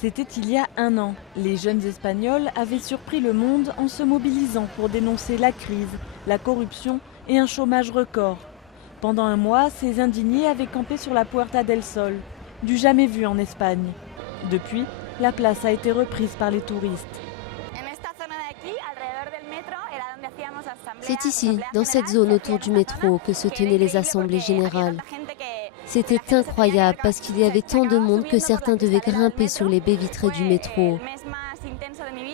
C'était il y a un an. Les jeunes Espagnols avaient surpris le monde en se mobilisant pour dénoncer la crise, la corruption et un chômage record. Pendant un mois, ces indignés avaient campé sur la Puerta del Sol, du jamais vu en Espagne. Depuis, la place a été reprise par les touristes. C'est ici, dans cette zone autour du métro, que se tenaient les assemblées générales. C'était incroyable parce qu'il y avait tant de monde que certains devaient grimper sur les baies vitrées du métro.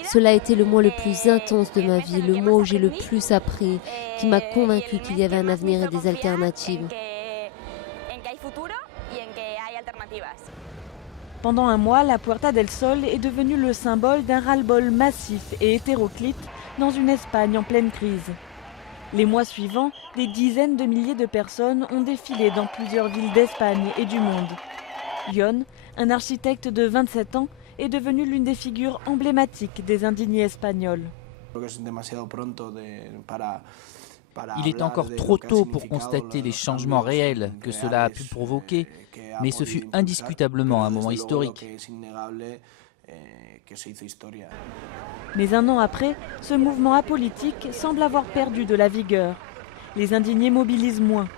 Cela a été le mois le plus intense de ma vie, le mois où j'ai le plus appris, qui m'a convaincu qu'il y avait un avenir et des alternatives. Pendant un mois, la Puerta del Sol est devenue le symbole d'un ras-le-bol massif et hétéroclite dans une Espagne en pleine crise. Les mois suivants, des dizaines de milliers de personnes ont défilé dans plusieurs villes d'Espagne et du monde. Jon, un architecte de 27 ans, est devenu l'une des figures emblématiques des indignés espagnols. Il est encore trop tôt pour constater les changements réels que cela a pu provoquer, mais ce fut indiscutablement un moment historique. Mais un an après, ce mouvement apolitique semble avoir perdu de la vigueur. Les indignés mobilisent moins.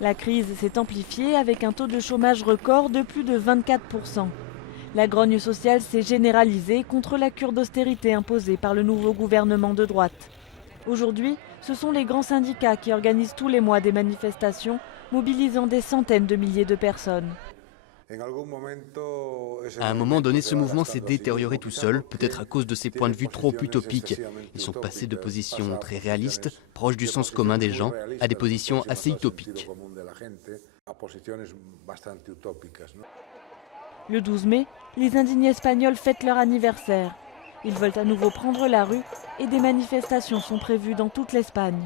La crise s'est amplifiée avec un taux de chômage record de plus de 24%. La grogne sociale s'est généralisée contre la cure d'austérité imposée par le nouveau gouvernement de droite. Aujourd'hui, ce sont les grands syndicats qui organisent tous les mois des manifestations, mobilisant des centaines de milliers de personnes. À un moment donné, ce mouvement s'est détérioré tout seul, peut-être à cause de ses points de vue trop utopiques. Ils sont passés de positions très réalistes, proches du sens commun des gens, à des positions assez utopiques. Le 12 mai, les indignés espagnols fêtent leur anniversaire. Ils veulent à nouveau prendre la rue et des manifestations sont prévues dans toute l'Espagne.